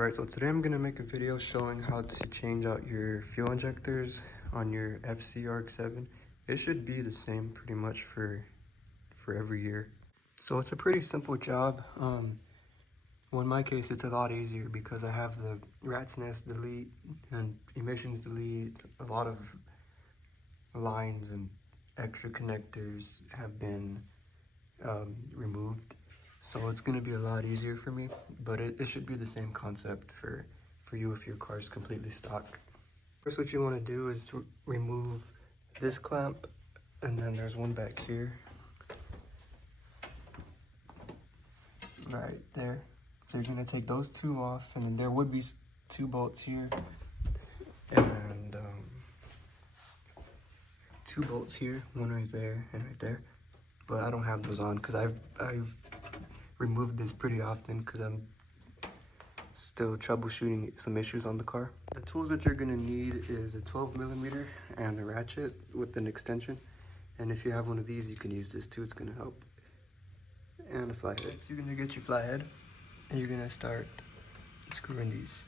Alright, so today I'm going to make a video showing how to change out your fuel injectors on your FC3S RX7. It should be the same pretty much for every year. So it's a pretty simple job. Well, in my case, it's a lot easier because I have the rat's nest delete and emissions delete. A lot of lines and extra connectors have been removed. So it's going to be a lot easier for me, but it should be the same concept for you if your car is completely stock. First, what you want to do is remove this clamp, and then there's one back here. Right there. So you're going to take those two off, and then there would be two bolts here, and two bolts here, one right there and right there. But I don't have those on because I've removed this pretty often because I'm still troubleshooting some issues on the car. The tools that you're gonna need is a 12mm and a ratchet with an extension. And if you have one of these, you can use this too, it's gonna help. And a flathead. So you're gonna get your flathead and you're gonna start screwing these.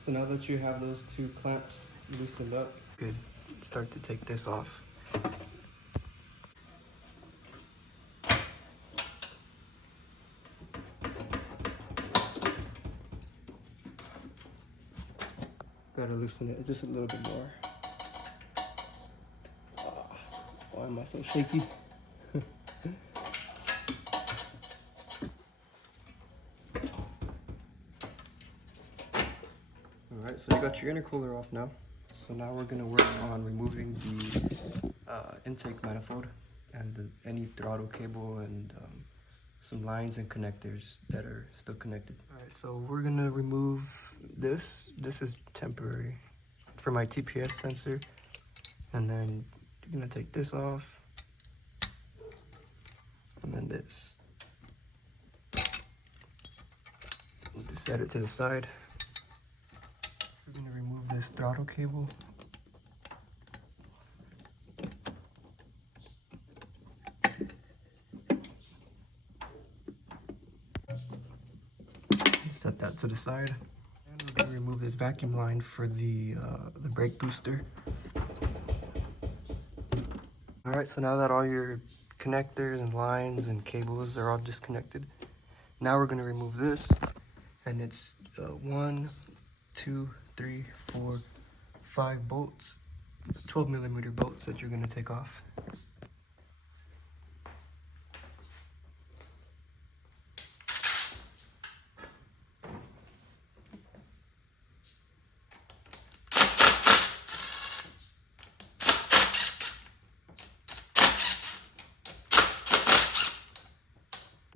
So now that you have those two clamps loosened up, you could start to take this off. Gotta loosen it just a little bit more. Why am I so shaky? Alright, so you got your intercooler off now. So now we're gonna work on removing the intake manifold and any throttle cable and some lines and connectors that are still connected. Alright, so we're gonna remove this. This is temporary for my TPS sensor. And then you're gonna take this off. And then this. We'll just set it to the side. We're gonna remove this throttle cable. Set that to the side. And we're gonna remove this vacuum line for the brake booster. All right, so now that all your connectors and lines and cables are all disconnected, now we're gonna remove this, and it's 1, 2, 3, 4, 5 bolts, 12mm bolts that you're gonna take off.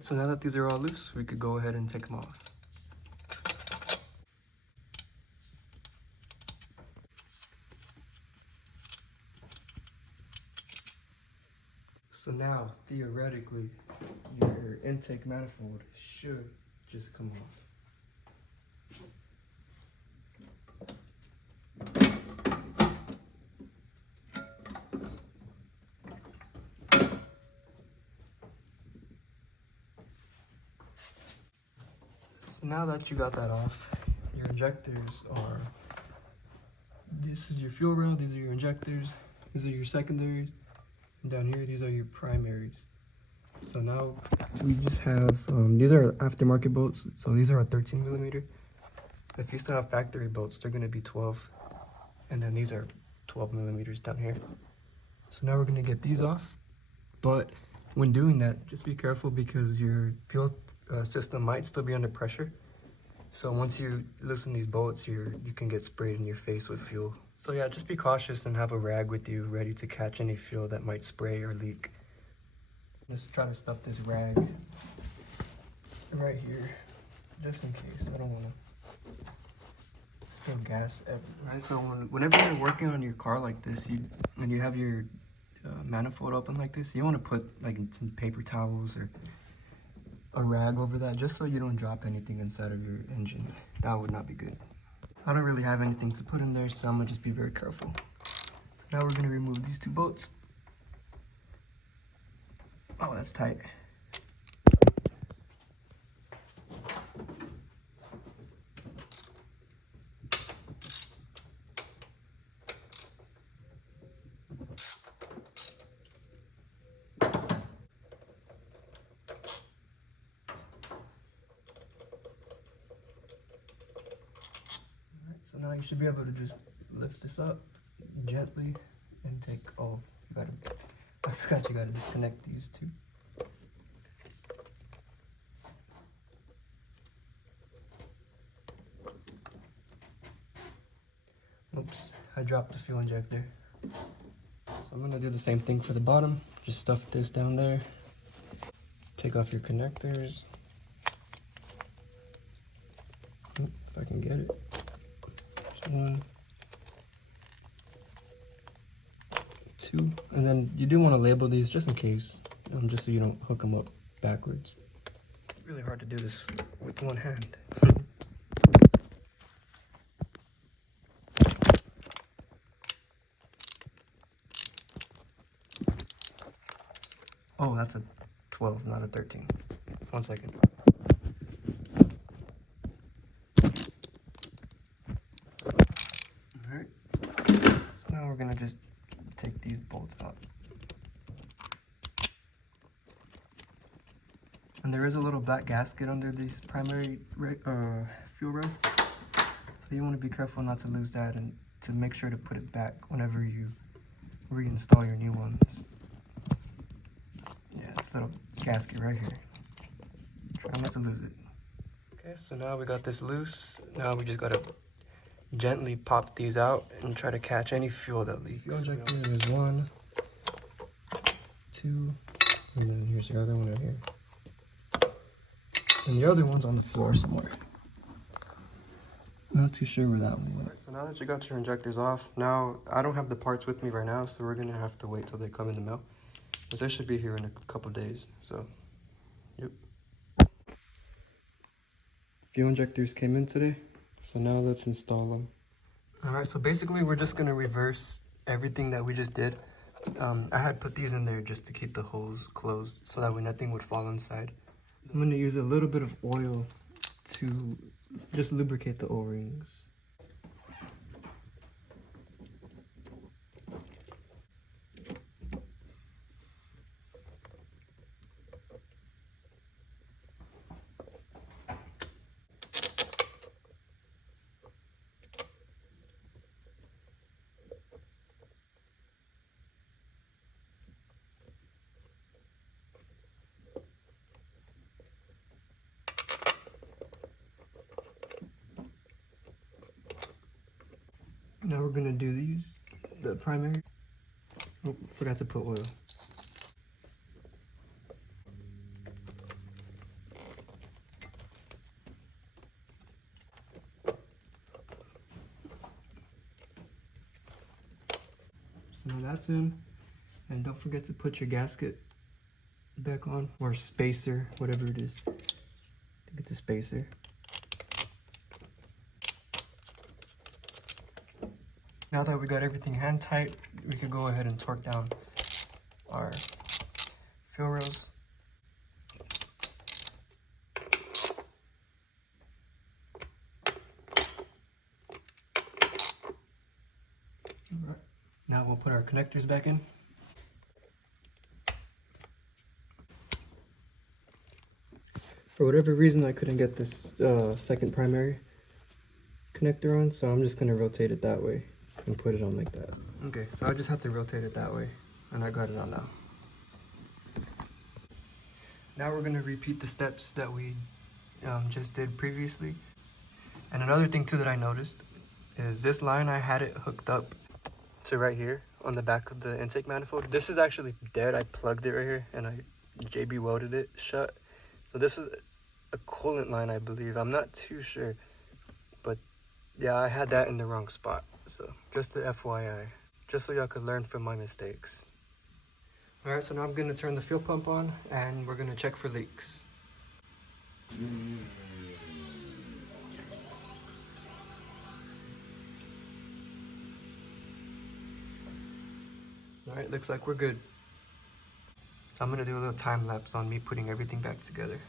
So now that these are all loose, we could go ahead and take them off. So now, theoretically, your intake manifold should just come off. So now that you got that off, your injectors are, this is your fuel rail, these are your injectors, these are your secondaries, and down here, these are your primaries. So now we just have, these are aftermarket bolts, so these are a 13mm. If you still have factory bolts, they're gonna be 12, and then these are 12mm down here. So now we're gonna get these off, but when doing that, just be careful because your fuel system might still be under pressure. So once you loosen these bolts, you can get sprayed in your face with fuel. So yeah, just be cautious and have a rag with you ready to catch any fuel that might spray or leak. Just try to stuff this rag right here, just in case. I don't want to spill gas everywhere. Right, so whenever you're working on your car like this, when you have your manifold open like this, you want to put like some paper towels or a rag over that just so you don't drop anything inside of your engine. That would not be good. I don't really have anything to put in there, so I'm gonna just be very careful. So now we're gonna remove these two bolts. Oh, that's tight. So now you should be able to just lift this up gently and take, oh, I forgot you gotta disconnect these two. Oops, I dropped the fuel injector. So I'm gonna do the same thing for the bottom. Just stuff this down there. Take off your connectors. If I can get it. Just 1, 2, and then you do want to label these just in case, just so you don't hook them up backwards. It's really hard to do this with one hand. Oh, that's a 12, not a 13. 1 second. Alright, so now we're gonna just take these bolts out. And there is a little black gasket under these primary fuel rail. So you want to be careful not to lose that and to make sure to put it back whenever you reinstall your new ones. Yeah, this little gasket right here. Try not to lose it. Okay, so now we got this loose. Now we just gotta gently pop these out and try to catch any fuel that leaks. Fuel injector is 1, 2, and then here's the other one right here. And the other one's on the floor somewhere. Not too sure where that one went. Alright, so now that you got your injectors off, now I don't have the parts with me right now, so we're gonna have to wait till they come in the mail. But they should be here in a couple days, so, yep. Fuel injectors came in today, so now let's install them. Alright, so basically we're just gonna reverse everything that we just did. I had put these in there just to keep the hose closed so that way nothing would fall inside. I'm going to use a little bit of oil to just lubricate the O-rings. Now we're gonna do these, the primary. Oh, forgot to put oil. So now that's in, and don't forget to put your gasket back on, or spacer, whatever it is. Get the spacer. Now that we got everything hand tight, we could go ahead and torque down our fuel rails. Right. Now we'll put our connectors back in. For whatever reason, I couldn't get this second primary connector on, so I'm just gonna rotate it that way and put it on like that. Okay, so I just had to rotate it that way, and I got it on now. Now we're gonna repeat the steps that we just did previously. And another thing too that I noticed is this line, I had it hooked up to right here on the back of the intake manifold. This is actually dead. I plugged it right here and I JB welded it shut. So this is a coolant line, I believe. I'm not too sure, but yeah, I had that in the wrong spot. So just the FYI, just so y'all could learn from my mistakes. All right, so now I'm gonna turn the fuel pump on and we're gonna check for leaks. All right, looks like we're good. I'm gonna do a little time lapse on me putting everything back together.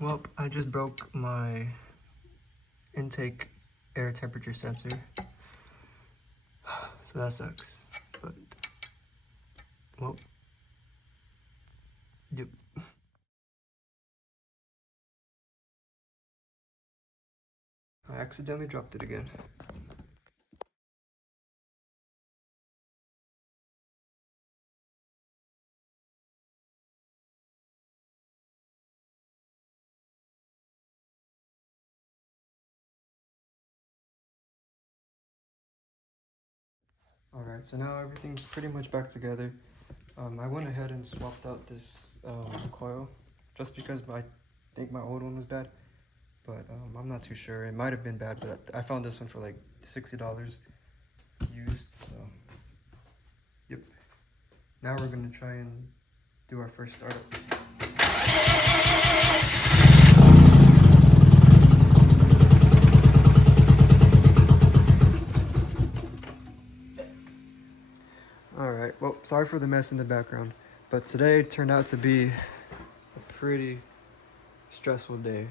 Well, I just broke my intake air temperature sensor, so that sucks. But, well, yep. I accidentally dropped it again. Alright, so now everything's pretty much back together. I went ahead and swapped out this coil just because I think my old one was bad, but I'm not too sure. It might have been bad, but I found this one for like $60 used, so yep. Now we're gonna try and do our first startup. Alright, well, sorry for the mess in the background, but today turned out to be a pretty stressful day.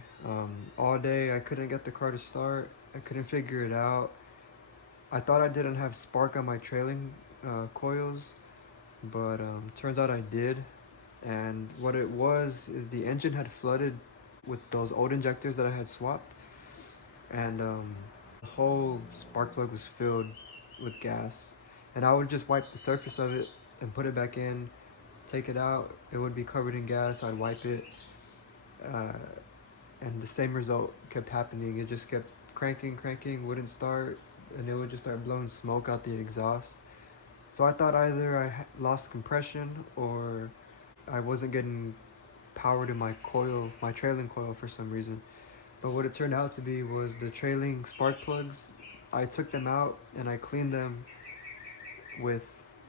All day I couldn't get the car to start. I couldn't figure it out. I thought I didn't have spark on my trailing coils, but turns out I did. And what it was is the engine had flooded with those old injectors that I had swapped, and the whole spark plug was filled with gas. And I would just wipe the surface of it and put it back in, take it out, it would be covered in gas. I'd wipe it, and the same result kept happening. It just kept cranking, wouldn't start, and it would just start blowing smoke out the exhaust. So I thought either I lost compression or I wasn't getting power to my coil, my trailing coil for some reason. But what it turned out to be was the trailing spark plugs. I took them out and I cleaned them with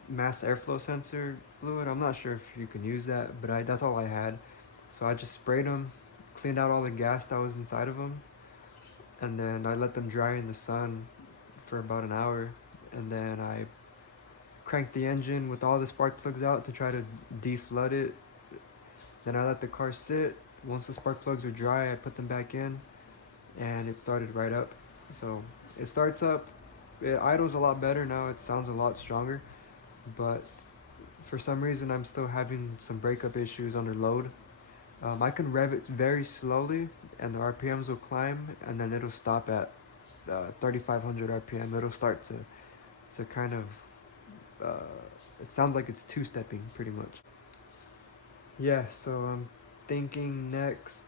mass airflow sensor fluid. I'm not sure if you can use that, but that's all I had. So I just sprayed them, cleaned out all the gas that was inside of them, and then I let them dry in the sun for about an hour, and then I cranked the engine with all the spark plugs out to try to deflood it. Then I let the car sit. Once the spark plugs were dry, I put them back in, and it started right up. So it starts up. It idles a lot better now. It sounds a lot stronger, but for some reason I'm still having some breakup issues under load. I can rev it very slowly and the RPMs will climb, and then it'll stop at 3,500 RPM. It'll start to kind of, it sounds like it's two-stepping pretty much. Yeah, so I'm thinking next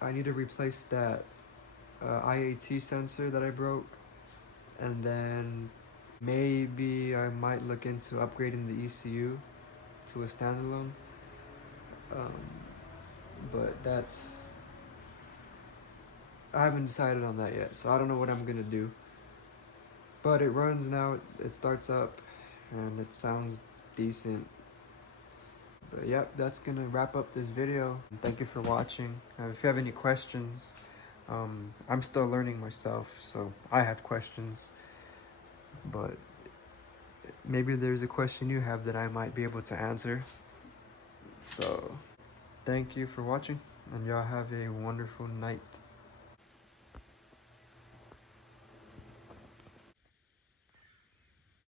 I need to replace that IAT sensor that I broke, and then maybe I might look into upgrading the ECU to a standalone. But I haven't decided on that yet, so I don't know what I'm gonna do. But it runs now, it starts up, and it sounds decent. But yep, that's gonna wrap up this video. Thank you for watching. If you have any questions, I'm still learning myself, so I have questions, but maybe there's a question you have that I might be able to answer. So thank you for watching, and y'all have a wonderful night.